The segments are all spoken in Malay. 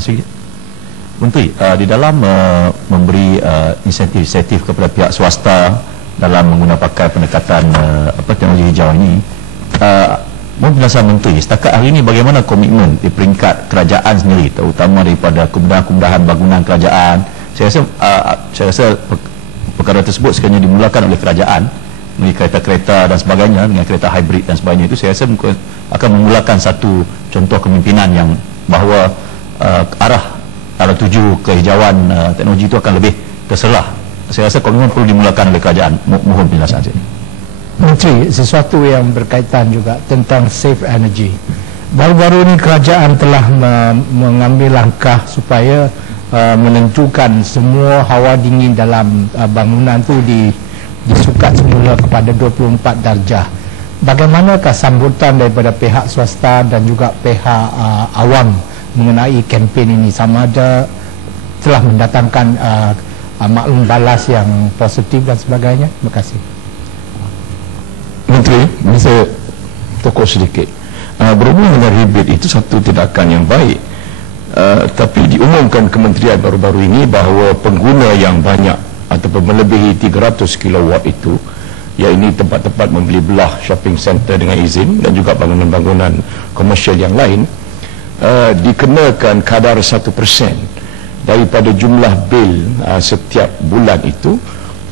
Sikit. Menteri, di dalam memberi insentif kepada pihak swasta dalam menggunakan pakai pendekatan teknologi hijau ini, mohon penjelasan Menteri, setakat hari ini bagaimana komitmen di peringkat kerajaan sendiri, terutama daripada kemudahan-kemudahan bangunan kerajaan. Saya rasa perkara tersebut sekiranya dimulakan oleh kerajaan melalui kereta-kereta dan sebagainya, dengan kereta hybrid dan sebagainya, itu saya rasa akan memulakan satu contoh kepimpinan yang bahawa arah tuju kehijauan teknologi itu akan lebih terserah. Saya rasa komitmen perlu dimulakan oleh kerajaan. Mohon penjelasan sini. Menteri, sesuatu yang berkaitan juga tentang safe energy. Baru-baru ini kerajaan telah mengambil langkah supaya menentukan semua hawa dingin dalam bangunan itu disukat semula kepada 24 darjah. Bagaimanakah sambutan daripada pihak swasta dan juga pihak awam mengenai kempen ini, sama ada telah mendatangkan maklum balas yang positif dan sebagainya? Terima kasih. Menteri, bisa tokoh sedikit. Berhubung dengan rebate itu satu tindakan yang baik, tapi diumumkan kementerian baru-baru ini bahawa pengguna yang banyak ataupun melebihi 300 kilowatt itu, ya ini tempat-tempat membeli belah shopping center dengan izin dan juga bangunan-bangunan komersial yang lain, dikenakan kadar 1% daripada jumlah bil setiap bulan itu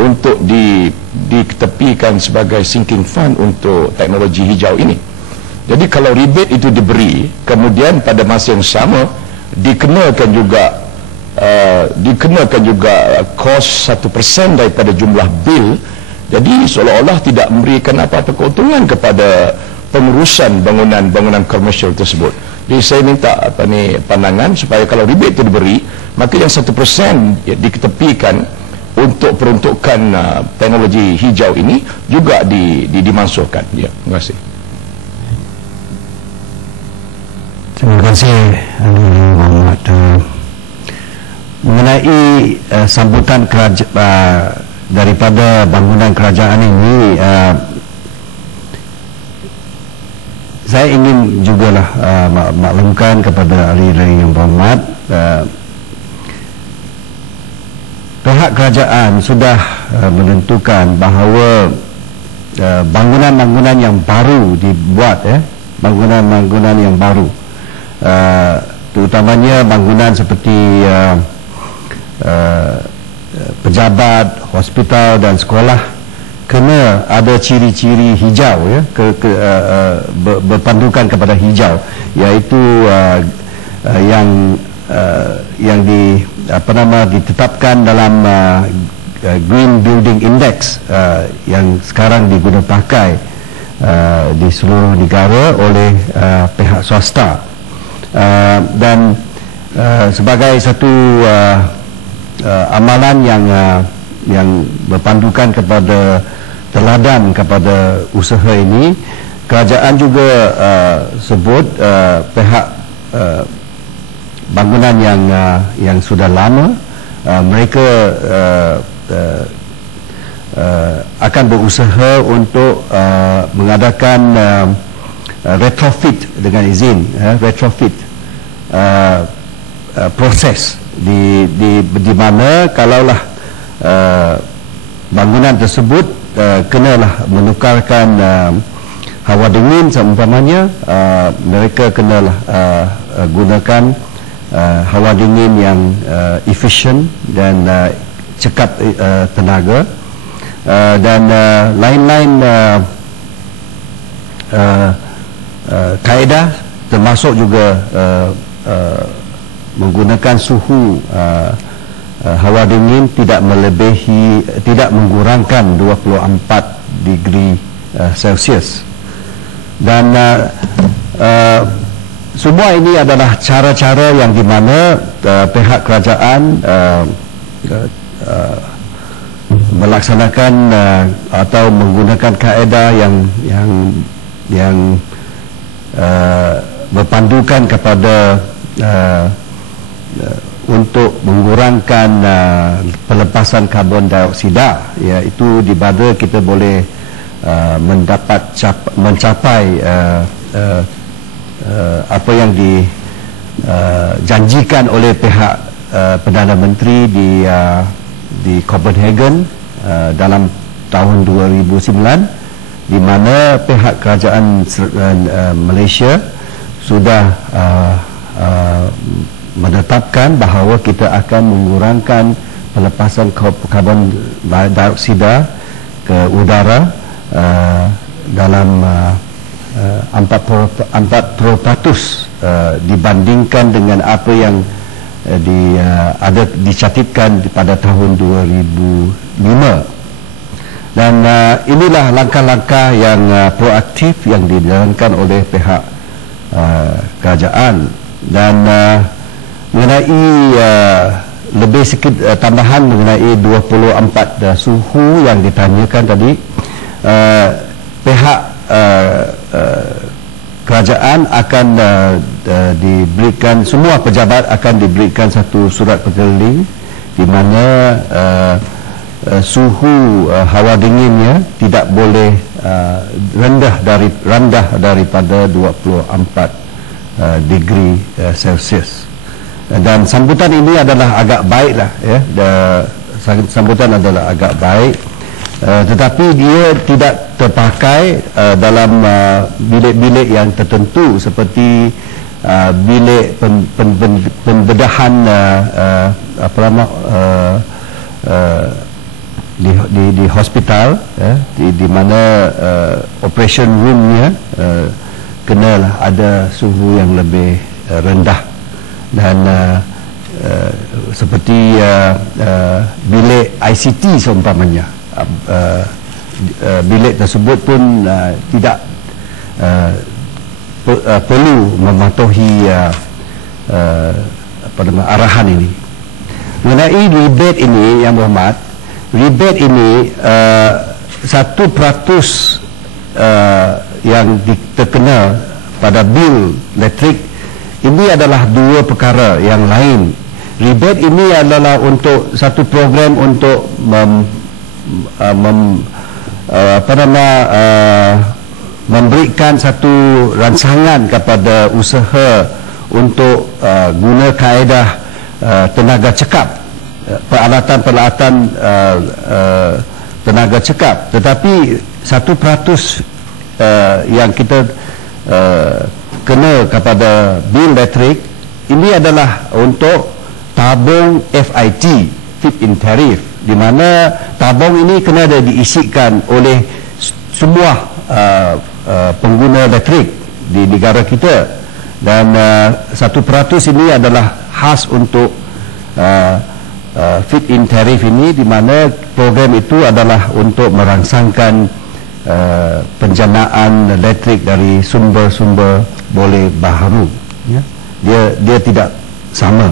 untuk diketepikan sebagai sinking fund untuk teknologi hijau ini. Jadi kalau rebate itu diberi, kemudian pada masa yang sama dikenakan juga kos 1% daripada jumlah bil, jadi seolah-olah tidak memberikan apa-apa keuntungan kepada pengurusan bangunan-bangunan komersial tersebut. Jadi saya minta pandangan supaya kalau rebate itu diberi, maka yang 1% diketepikan untuk peruntukan teknologi hijau ini juga dimansuhkan. Ya, terima kasih. Terima kasih Muhammad. Mengenai sambutan daripada bangunan kerajaan ini, saya ingin jugalah maklumkan kepada ahli-ahli yang berhormat, pihak kerajaan sudah menentukan bahawa bangunan-bangunan yang baru dibuat, bangunan-bangunan yang baru, terutamanya bangunan seperti pejabat, hospital dan sekolah, kena ada ciri-ciri hijau, ya, berpandukan kepada hijau, iaitu yang ditetapkan dalam Green Building Index yang sekarang digunakan pakai di seluruh negara oleh pihak swasta, dan sebagai satu amalan yang berpandukan kepada teladan kepada usaha ini, kerajaan juga sebut pihak bangunan yang sudah lama, mereka akan berusaha untuk mengadakan retrofit dengan izin, retrofit proses di mana kalaulah bangunan tersebut kenalah menukarkan hawa dingin seumpamanya, mereka kenalah gunakan hawa dingin yang efisien dan cekap tenaga, dan lain-lain kaedah, termasuk juga menggunakan suhu hawa dingin tidak mengurangkan 24 degree Celsius. Dan semua ini adalah cara-cara yang di mana pihak kerajaan melaksanakan atau menggunakan kaedah yang berpandukan kepada untuk mengurangkan pelepasan karbon dioksida, iaitu di mana kita boleh mencapai apa yang janjikan oleh pihak Perdana Menteri di Copenhagen dalam tahun 2009, di mana pihak kerajaan Malaysia sudah menetapkan bahawa kita akan mengurangkan pelepasan karbon dioksida ke udara dalam 40% dibandingkan dengan apa yang ada dicatatkan pada tahun 2005. Dan inilah langkah-langkah yang proaktif yang dijalankan oleh pihak kerajaan. Dan mengenai lebih sikit tambahan mengenai 24 suhu yang ditanyakan tadi, pihak kerajaan akan diberikan, semua pejabat akan diberikan satu surat berkeliling di mana suhu hawa dinginnya tidak boleh rendah daripada 24 degree Celsius. Dan sambutan ini adalah agak baiklah, ya. Sambutan adalah agak baik, tetapi dia tidak terpakai dalam bilik-bilik yang tertentu seperti bilik pembedahan di hospital, ya, di mana operation roomnya kenalah ada suhu yang lebih rendah. Dan seperti bilik ICT seumpamanya, bilik tersebut pun tidak perlu mematuhi arahan ini. Mengenai rebate ini, Yang Berhormat, rebate ini 1% yang terkena pada bil elektrik ini adalah dua perkara yang lain. Rebate ini adalah untuk satu program untuk memberikan satu rancangan kepada usaha untuk guna kaedah tenaga cekap, peralatan-peralatan tenaga cekap. Tetapi 1% yang kita kena kepada bil elektrik ini adalah untuk tabung FIT, feed-in tariff, di mana tabung ini kena diisikan oleh semua pengguna elektrik di negara kita. Dan 1% ini adalah khas untuk feed-in tariff ini, di mana program itu adalah untuk merangsangkan penjanaan elektrik dari sumber-sumber boleh baharu, ya. Dia tidak sama